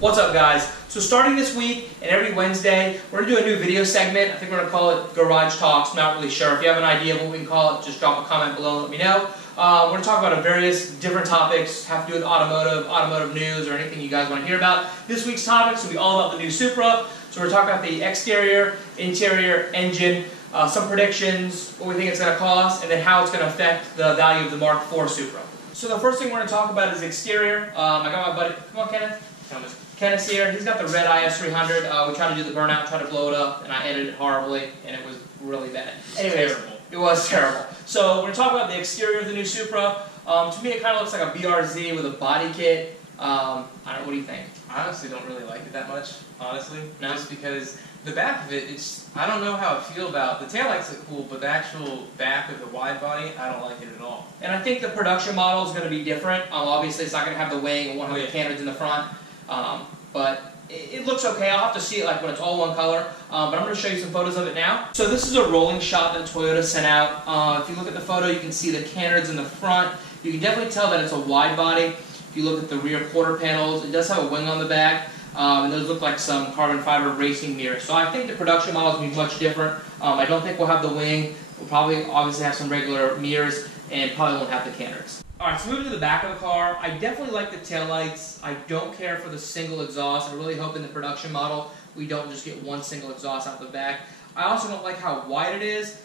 What's up, guys? So starting this week and every Wednesday, we're going to do a new video segment. I think we're going to call it Garage Talks. Not really sure. If you have an idea of what we can call it, just drop a comment below and let me know. We're going to talk about various different topics, have to do with automotive news, or anything you guys want to hear about. This week's topic is going to be all about the new Supra. So we're talking about the exterior, interior, engine, some predictions, what we think it's going to cost, and then how it's going to affect the value of the Mark IV Supra. So the first thing we're going to talk about is exterior. I got my buddy, come on Kenneth. Kenneth's here. He's got the red IS300. We tried to do the burnout, tried to blow it up, and I edited it horribly, and it was really bad. Anyways, it was terrible. So we're going to talk about the exterior of the new Supra. To me, it kind of looks like a BRZ with a body kit. I don't know, what do you think? I honestly don't really like it that much, honestly. No? Just because the back of it, I don't know how I feel about. The taillights look cool, but the actual back of the wide body, I don't like it at all. And I think the production model is going to be different. Obviously, it's not going to have the wing, it won't have the cannons in the front. But it looks okay. I'll have to see it like when it's all one color. But I'm going to show you some photos of it now. So this is a rolling shot that Toyota sent out. If you look at the photo, you can see the cannons in the front. You can definitely tell that it's a wide body. If you look at the rear quarter panels, it does have a wing on the back. And those look like some carbon fiber racing mirrors. So I think the production model is going to be much different. I don't think we'll have the wing. We'll probably obviously have some regular mirrors and probably won't have the cannons. Alright, so moving to the back of the car, I definitely like the taillights. I don't care for the single exhaust. I really hope in the production model we don't just get one single exhaust out the back. I also don't like how wide it is.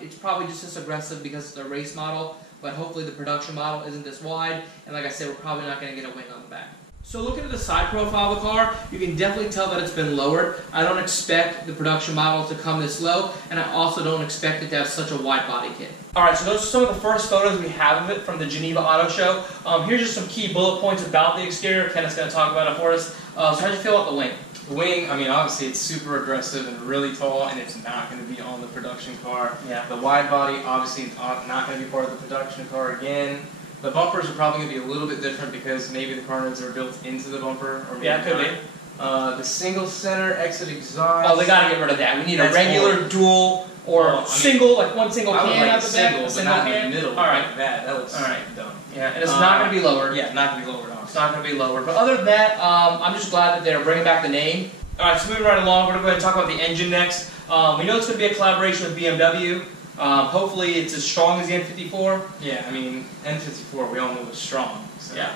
It's probably just as aggressive because it's a race model, but hopefully the production model isn't this wide. And like I said, we're probably not going to get a wing on the back. So looking at the side profile of the car, you can definitely tell that it's been lowered. I don't expect the production model to come this low, and I also don't expect it to have such a wide body kit. Alright, so those are some of the first photos we have of it from the Geneva Auto Show. Here's just some key bullet points about the exterior. Kenneth's going to talk about it for us. So how do you feel about the wing? The wing, I mean, obviously it's super aggressive and really tall, and it's not going to be on the production car. Yeah. The wide body, obviously, not going to be part of the production car again. The bumpers are probably going to be a little bit different because maybe the carnets are built into the bumper, or maybe yeah, it could be. The single center exit exhaust. Oh, they got to get rid of that. We need a regular dual or single, like one single can out the back. A single can. In the middle. All right. Like that looks dumb. Yeah, and it's not going to be lowered. Yeah, not going to be lowered. It's not going to be lowered. But other than that, I'm just glad that they're bringing back the name. All right, so moving right along, we're going to go ahead and talk about the engine next. We know it's going to be a collaboration with BMW. Hopefully it's as strong as the N54. Yeah, I mean, N54 we all know is strong. So. Yeah.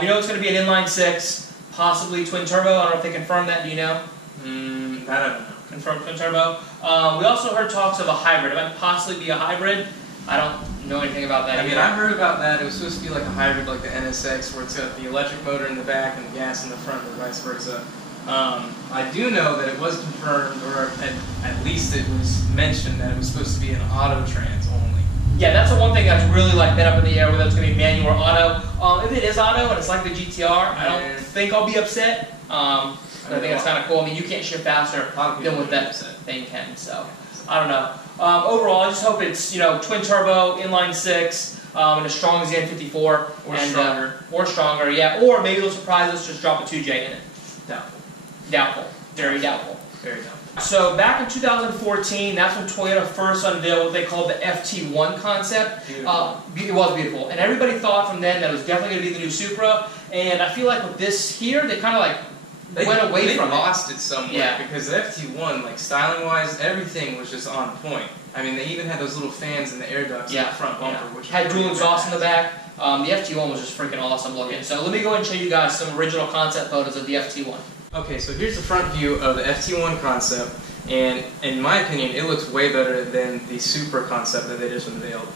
We know it's going to be an inline-six, possibly twin turbo. I don't know if they confirmed that. Do you know? I don't know. Confirmed twin turbo. We also heard talks of a hybrid. It might possibly be a hybrid. I don't know anything about that. I mean, I heard about that. It was supposed to be like a hybrid, like the NSX, where it's got the electric motor in the back and the gas in the front, or vice versa. I do know that it was confirmed, or at least it was mentioned that it was supposed to be an auto trans only. Yeah, that's the one thing that's really like been up in the air, whether it's going to be manual or auto. If it is auto and it's like the GTR, I don't think I'll be upset. I think it's kind of cool. I mean, you can't shift faster than what that thing can, so I don't know. Overall, I just hope it's twin turbo, inline six, and as strong as the N54 or stronger, yeah. Or maybe they'll surprise us, just drop a 2J in it. Doubtful. Very doubtful. Very doubtful. So back in 2014, that's when Toyota first unveiled what they called the FT1 concept. It was beautiful. And everybody thought from then that it was definitely going to be the new Supra. And I feel like with this here, they kind of like went away from it. They lost it somewhere because the FT1, like styling-wise, everything was just on point. I mean, they even had those little fans in the air ducts in the front bumper. Which had dual exhaust in the back. The FT1 was just freaking awesome looking. So let me go ahead and show you guys some original concept photos of the FT1. Okay, so here's the front view of the FT1 concept, and in my opinion, it looks way better than the Supra concept that they just unveiled.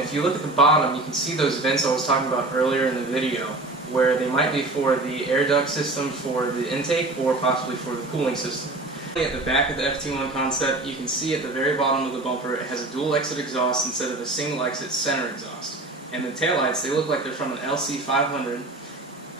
If you look at the bottom, you can see those vents I was talking about earlier in the video, where they might be for the air duct system for the intake, or possibly for the cooling system. At the back of the FT1 concept, you can see at the very bottom of the bumper, it has a dual exit exhaust instead of a single exit center exhaust. And the taillights, they look like they're from an LC500.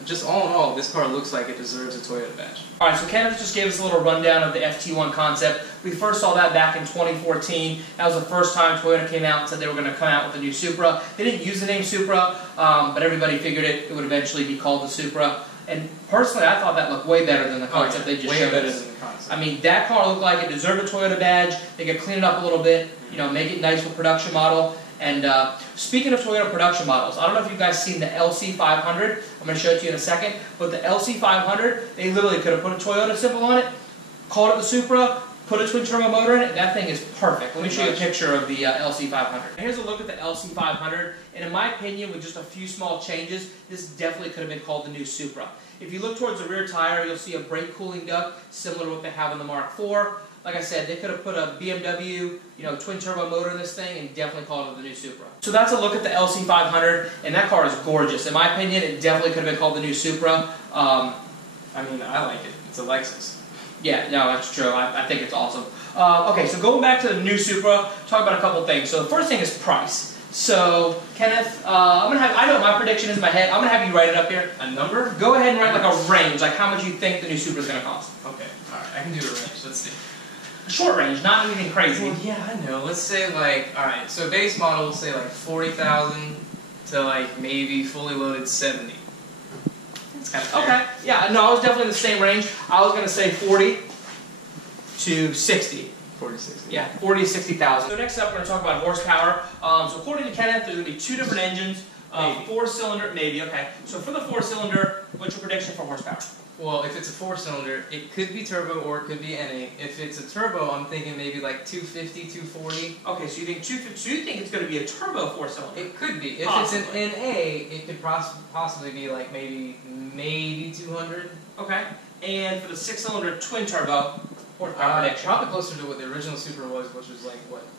Just all in all, this car looks like it deserves a Toyota badge. Alright, so Kenneth just gave us a little rundown of the FT1 concept. We first saw that back in 2014. That was the first time Toyota came out and said they were going to come out with a new Supra. They didn't use the name Supra, but everybody figured it would eventually be called the Supra. And personally, I thought that looked way better than the concept they just showed us. I mean, that car looked like it deserved a Toyota badge. They could clean it up a little bit, make it nice for production model. And speaking of Toyota production models, I don't know if you guys seen the LC500. I'm going to show it to you in a second. But the LC500, they literally could have put a Toyota symbol on it, called it the Supra, put a twin turbo motor in it. That thing is perfect. Let me show you a picture of the LC500. Here's a look at the LC500. And in my opinion, with just a few small changes, this definitely could have been called the new Supra. If you look towards the rear tire, you'll see a brake cooling duct similar to what they have in the Mark IV. Like I said, they could have put a BMW, twin turbo motor in this thing and definitely called it the new Supra. So that's a look at the LC500, and that car is gorgeous. In my opinion, it definitely could have been called the new Supra. I mean, I like it. It's a Lexus. Yeah, no, that's true. I think it's awesome. Okay, so going back to the new Supra, talk about a couple things. So the first thing is price. So, Kenneth, I know what my prediction is in my head. I'm going to have you write it up here. A number? Go ahead and write like a range, like how much you think the new Supra is going to cost. Okay, alright, I can do a range. Let's see. A short range, not anything crazy. Well, yeah, I know. Let's say alright, so base model, we'll say 40,000 to maybe fully loaded 70. That's kind of fair. Okay, yeah, no, I was definitely in the same range. I was going to say 40 to 60. 40 to 60. Yeah, 40 to 60,000. So next up, we're going to talk about horsepower. So according to Kenneth, there's going to be two different engines. Four-cylinder, maybe, okay. So for the four-cylinder, what's your prediction for horsepower? Well, if it's a four-cylinder, it could be turbo or it could be NA. If it's a turbo, I'm thinking maybe 250, 240. Okay, so you think 250? So you think it's going to be a turbo four-cylinder? It could be. If Possibly. it's an NA, it could possibly be maybe 200. Okay. And for the six-cylinder twin turbo, horsepower prediction? Probably closer to what the original Supra was, which was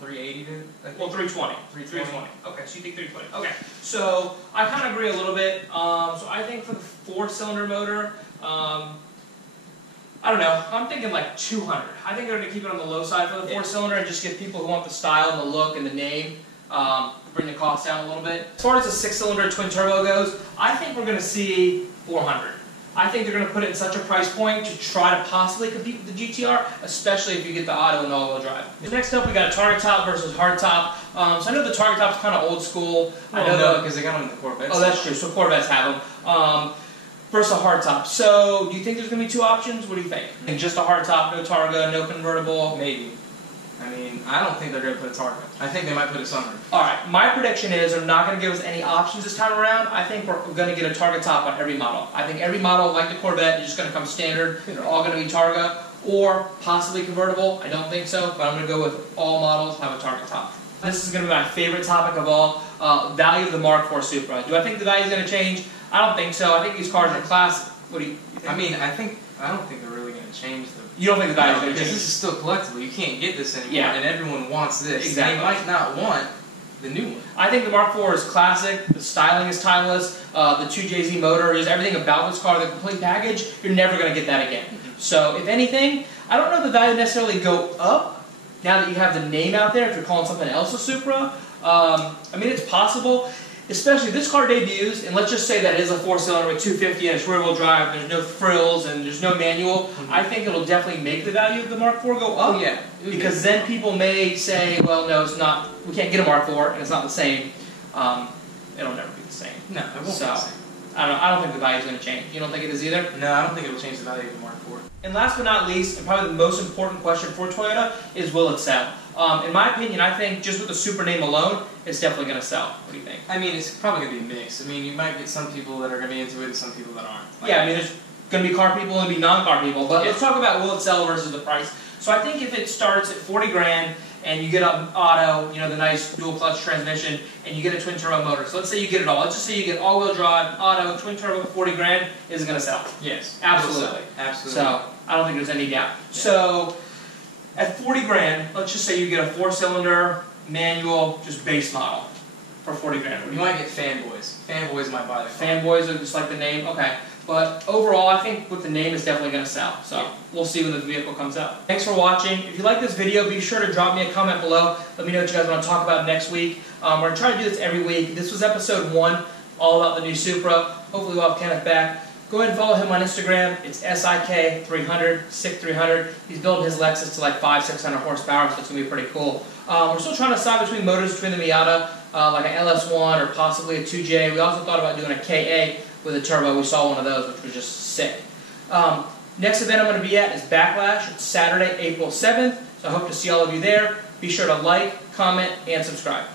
380 to? Well, 320. 320. Okay, so you think 320. Okay, so I kind of agree a little bit. So I think for the four-cylinder motor, I don't know. I'm thinking 200. I think they're going to keep it on the low side for the four-cylinder and just get people who want the style and the look and the name, bring the cost down a little bit. As far as the six-cylinder twin turbo goes, I think we're going to see 400. I think they're going to put it in such a price point to try to possibly compete with the GTR, especially if you get the auto and all-wheel drive. Next up, we got a target top versus hard top. So I know the target top's kind of old school. I know because they got them in the Corvettes. Oh, that's true. So Corvettes have them. Versus a hard top. So do you think there's going to be two options? What do you think? Just a hard top, no Targa, no convertible? Maybe. I mean, I don't think they're going to put a Targa. I think they might put a sunroof. Alright, my prediction is they're not going to give us any options this time around. I think we're going to get a Targa top on every model. I think every model, like the Corvette, is just going to come standard. They're all going to be Targa or possibly convertible. I don't think so, but I'm going to go with all models have a Targa top. This is going to be my favorite topic of all, value of the Mark IV Supra. Do I think the value is going to change? I don't think so. I think these cars are classic. What do you think? I mean, I don't think they're really going to change the... You don't think the value is going to because change? this is still collectible. You can't get this anymore, Yeah. and everyone wants this. Exactly. They might not want the new one. I think the Mark IV is classic. The styling is timeless. The 2JZ motor, just everything about this car, the complete package, you're never going to get that again. So, if anything, I don't know the value necessarily go up now that you have the name out there, if you're calling something else a Supra. I mean, it's possible. Especially this car debuts, and let's just say that it is a four-cylinder with 250 and it's rear-wheel drive, there's no frills and there's no manual. I think it'll definitely make the value of the Mark IV go up. Oh, yeah. Because then people may say, well, no, it's not, we can't get a Mark IV and it's not the same. It'll never be the same. No, it won't be So, the same. I don't think the value is going to change. You don't think it is either? No, I don't think it'll change the value of the Mark IV. And last but not least, and probably the most important question for Toyota, is will it sell? In my opinion, I think just with the Supra name alone, it's definitely going to sell. What do you think? I mean, it's probably going to be mixed. I mean, you might get some people that are going to be into it and some people that aren't. Yeah, I mean, there's going to be car people and be non-car people, but let's talk about will it sell versus the price. So I think if it starts at 40 grand and you get an auto, the nice dual clutch transmission, and you get a twin turbo motor. So let's say you get it all. Let's just say you get all-wheel drive, auto, twin turbo, 40 grand, is it going to sell? Yes. Absolutely. Absolutely. So I don't think there's any doubt. Yeah. So at 40 grand, let's just say you get a four-cylinder, manual, just base model for 40 grand. You might get fanboys. Fanboys might buy the car. Fanboys are just like the name? Okay. But overall, I think with the name, it's definitely going to sell. So we'll see when the vehicle comes out. Thanks for watching. If you like this video, be sure to drop me a comment below. Let me know what you guys want to talk about next week. We're going to try to do this every week. This was episode 1, all about the new Supra. Hopefully we'll have Kenneth back. Go ahead and follow him on Instagram. It's SIK300, SIK300. He's building his Lexus to like 500-600 horsepower, so it's going to be pretty cool. We're still trying to decide between motors between the Miata, like an LS1 or possibly a 2J. We also thought about doing a KA with a turbo. We saw one of those, which was just sick. Next event I'm going to be at is Backlash. It's Saturday, April 7th. So I hope to see all of you there. Be sure to like, comment, and subscribe.